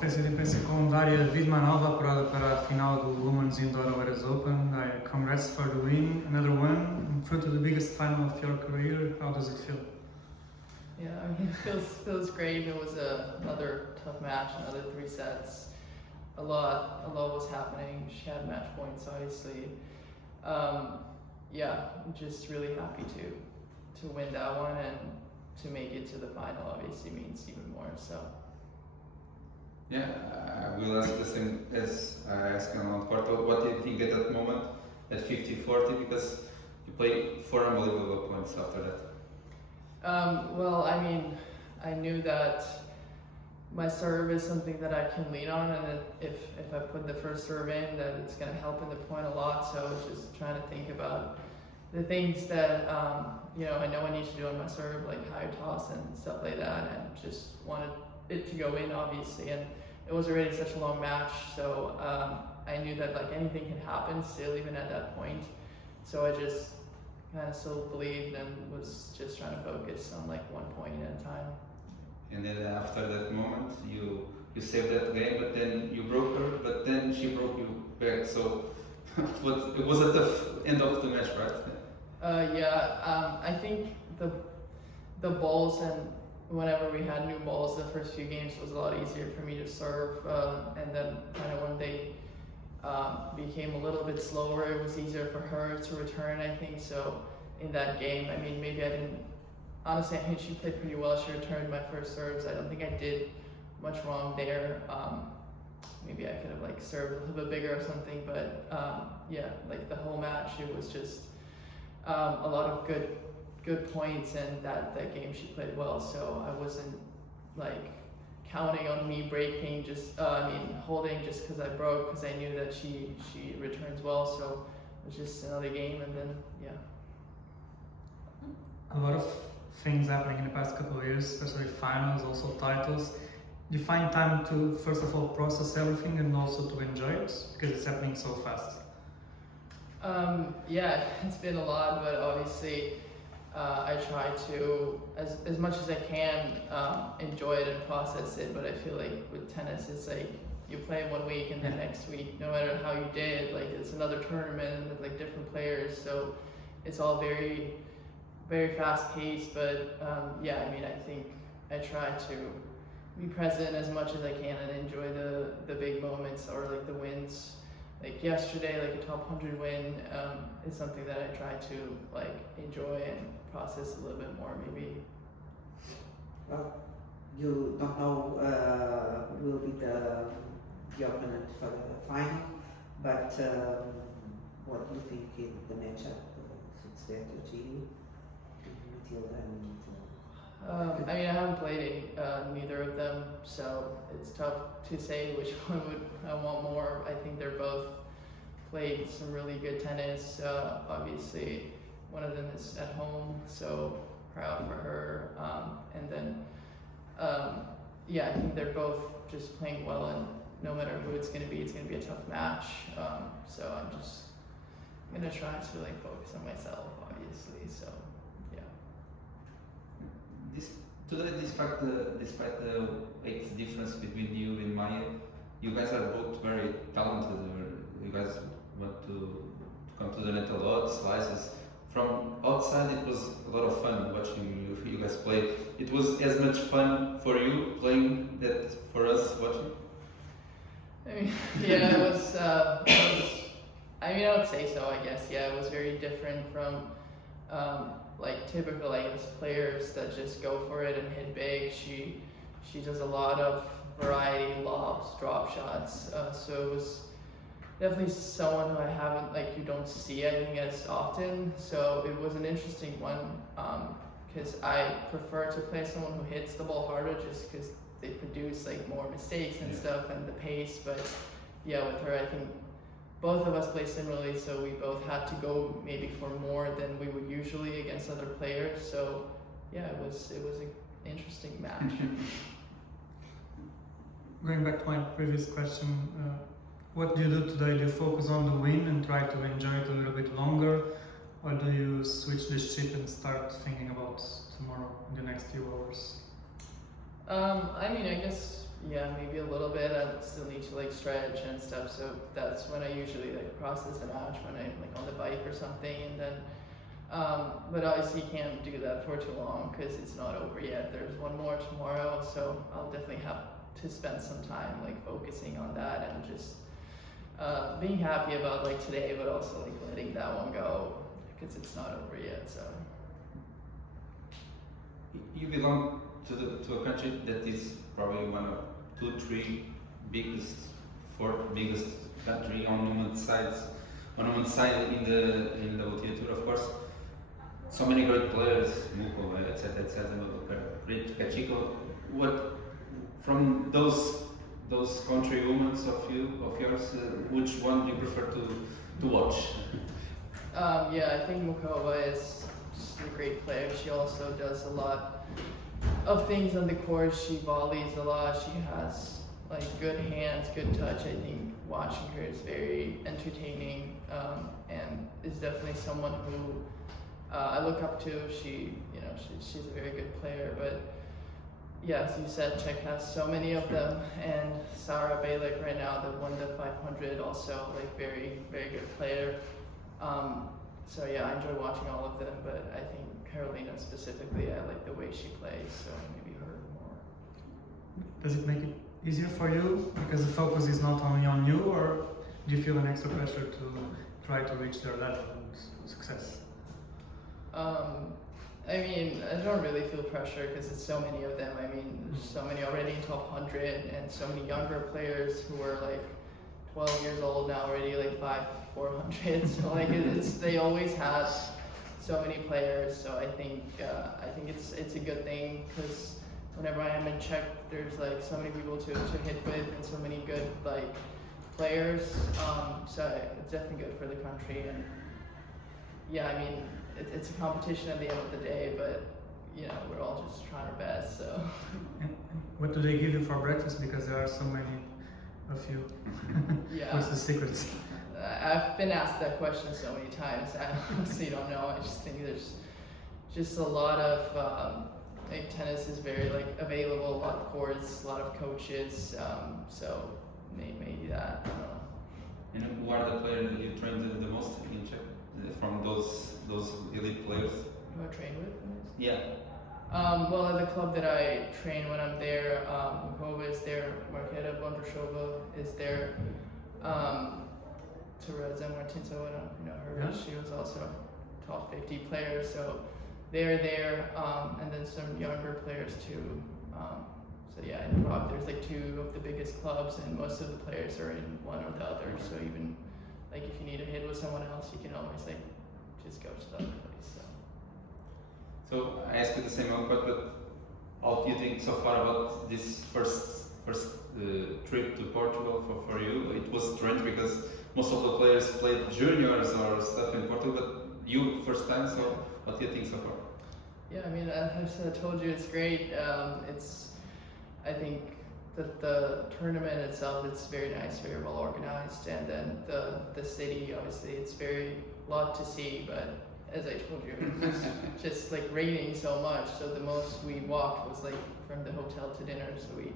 conferência de imprensa com Darja Vidmanova para a final do Women's Indoor Oeiras Open. Congrats for the win, another one, in front of the biggest final of your career. How does it feel? Yeah, I mean, it feels great. It was another tough match, another 3 sets. A lot was happening. She had match points, obviously. Yeah, I'm just really happy to win that one, and to make it to the final obviously means even more. So. Yeah, I will ask the same as I asked on Porto. What do you think at that moment, at 50-40, because you played 4 unbelievable points after that? Well, I mean, I knew that my serve is something that I can lean on, and if I put the first serve in, that it's going to help in the point a lot. So I was just trying to think about the things that I know I need to do on my serve, like high toss and stuff like that, and just wanted it to go in, obviously. And it was already such a long match, so I knew that like anything can happen still, even at that point. So I just kind of still believed and was just trying to focus on like 1 point at a time. And then after that moment, you saved that game, but then you broke her, but then she broke you back. So it was a tough end of the match, right? Yeah, I think the balls, and whenever we had new balls, the first few games was a lot easier for me to serve, and then kind of when they became a little bit slower, it was easier for her to return, I think. So in that game, I mean, maybe I didn't, honestly, I think she played pretty well. She returned my first serves. I don't think I did much wrong there. Maybe I could have like served a little bit bigger or something, but yeah, like the whole match, it was just a lot of good points, and that game she played well. So I wasn't like counting on me breaking, holding just because I broke, because I knew that she returns well. So it was just another game, and then yeah. A lot of things happening in the past couple of years, especially finals, also titles. Do you find time to, first of all, process everything and also to enjoy it, because it's happening so fast? Yeah, it's been a lot, but obviously I try to, as much as I can, enjoy it and process it. But I feel like with tennis, it's like you play 1 week, and then next week, no matter how you did, like it's another tournament with like different players. So it's all very, very fast paced. But yeah, I mean, I think I try to be present as much as I can and enjoy the big moments, or like the wins. Like yesterday, like a top 100 win is something that I try to like enjoy and process a little bit more, maybe. Well, you don't know who will be the opponent for the final, but what do you think in the matchup? Success to you, Matilda and I mean, I haven't played neither of them, so it's tough to say which one would I want more. I think they're both played some really good tennis. Obviously, one of them is at home, so proud for her. And then, yeah, I think they're both just playing well, and no matter who it's going to be a tough match. So I'm just going to try to like focus on myself, obviously. So. Today, despite the weight difference between you and Maya, you guys are both very talented. You guys want to come to the net a lot, slices. From outside, it was a lot of fun watching you guys play. It was as much fun for you playing that for us watching? I mean, yeah, it was, I mean, I would say so, I guess. Yeah, it was very different from like typical, I guess, players that just go for it and hit big. She does a lot of variety, lobs, drop shots. So it was definitely someone who I haven't, like, you don't see, I think, as often. So it was an interesting one, because I prefer to play someone who hits the ball harder, just because they produce like more mistakes and stuff, and the pace. But yeah, with her, I think both of us play similarly, so we both had to go maybe for more than we would usually against other players. So yeah, it was an interesting match. Going back to my previous question, what do you do today? Do you focus on the win and try to enjoy it a little bit longer, or do you switch the ship and start thinking about tomorrow in the next few hours? I mean, I guess Yeah, maybe a little bit. I still need to like stretch and stuff, so that's when I usually like process the match when I'm like on the bike or something, and then but obviously can't do that for too long because it's not over yet. There's one more tomorrow, so I'll definitely have to spend some time like focusing on that and just being happy about like today, but also like letting that one go because it's not over yet. So You belong to a country that is probably one of 2, 3 biggest, 4 biggest country on women's side in the WTA Tour, of course. So many great players, Muko, etc., Raquetc. What from those country women of yours, which one do you prefer to watch? Yeah, I think Mukova is just a great player. She also does a lot of things on the court. She volleys a lot. She has like good hands, good touch. I think watching her is very entertaining, and is definitely someone who I look up to. She's a very good player. But yeah, as you said, Czech has so many of them, and Sarah Bejlek right now that won the 500, also like very good player. So yeah, I enjoy watching all of them, but I think Carolina specifically, I like the way she plays, so maybe her more. Does it make it easier for you because the focus is not only on you, or do you feel an extra pressure to try to reach their level and success? I mean, I don't really feel pressure because it's so many of them. I mean, there's so many already in top 100 and so many younger players who are like 12 years old now already, like 400. So like they always have so many players. So I think it's a good thing because whenever I am in Czech, there's like so many people to hit with and so many good like players. So it's definitely good for the country. And yeah, I mean, it's a competition at the end of the day, but you know, we're all just trying our best. So. And what do they give you for breakfast? Because there are so many of you. Yeah. What's the secrets? I've been asked that question so many times. I honestly don't know. I just think there's just a lot of like tennis is very like available, a lot of courts, a lot of coaches. So maybe that. I don't know. And who are the players that you trained the most in Czech from those elite players? Who I train with? Yeah. Well, at the club that I train when I'm there, Mukova is there, Marketa Bondrashova is there, Teresa Martinsova, I don't know if you know her, but she was also a top 50 player, so they're there, and then some younger players too. So yeah, in Prague there's like 2 of the biggest clubs, and most of the players are in one or the other, so even like if you need a hit with someone else, you can always like just go to the other place. So I asked you the same one, but how do you think so far about this first trip to Portugal for you? It was strange because most of the players played juniors or stuff in Portugal, but you first time. So what do you think so far? Yeah, I mean, as I told you, it's great. I think that the tournament itself, it's very nice, very well organized, and then the city, obviously, it's very lot to see, but as I told you, it was just like raining so much, so the most we walked was like from the hotel to dinner, so we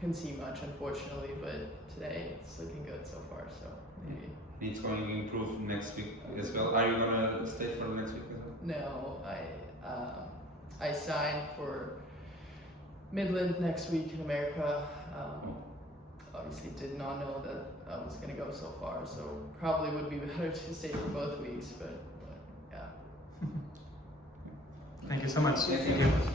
couldn't see much, unfortunately, but today it's looking good so far, so maybe. It's going to improve next week as well. Are you going to stay for next week as well? No, I signed for Midland next week in America. Obviously did not know that I was going to go so far, so probably would be better to stay for both weeks, but yeah. Thank you so much. Thank you.